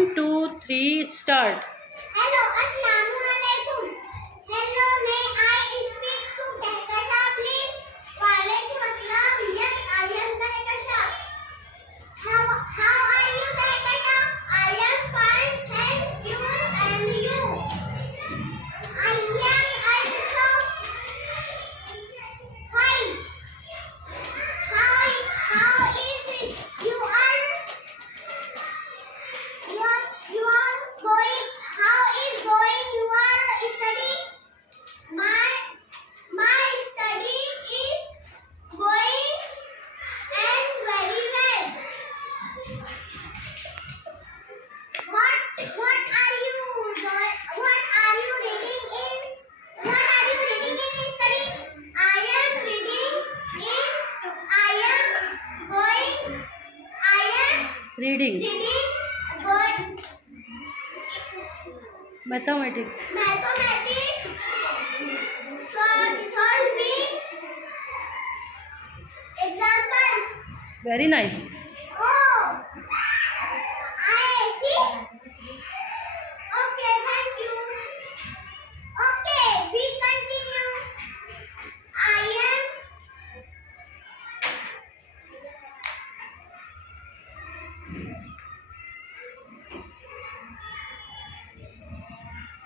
1, 2, 3, start. Hello, Assalamualaikum. Hello, may I speak to Kehkashan, please? Walaikum Assalam. Yes, I am Kehkashan. How are you, Kehkashan? I am fine, thank you. And you? I am also fine. How is it? You are going. How is going your study? My study is going and very well. What are you reading in? What are you reading in study? I am reading in. I am Reading. going. Mathematics. Solving examples. Very nice. Oh, I see. Okay, thank you. Okay, we continue. I am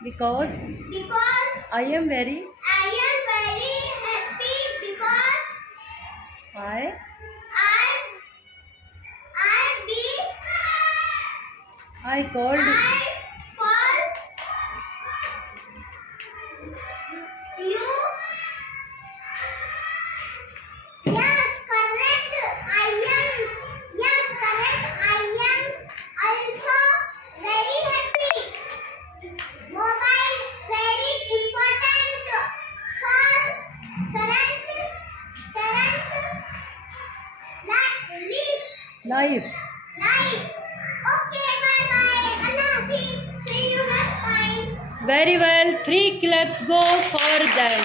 Because I am very happy because I called I call you. Yes, correct. I am also very happy. Mobile very important for current life. life. Okay, bye bye. Allah Hafiz. See you next time. Very well. 3 claps go for them.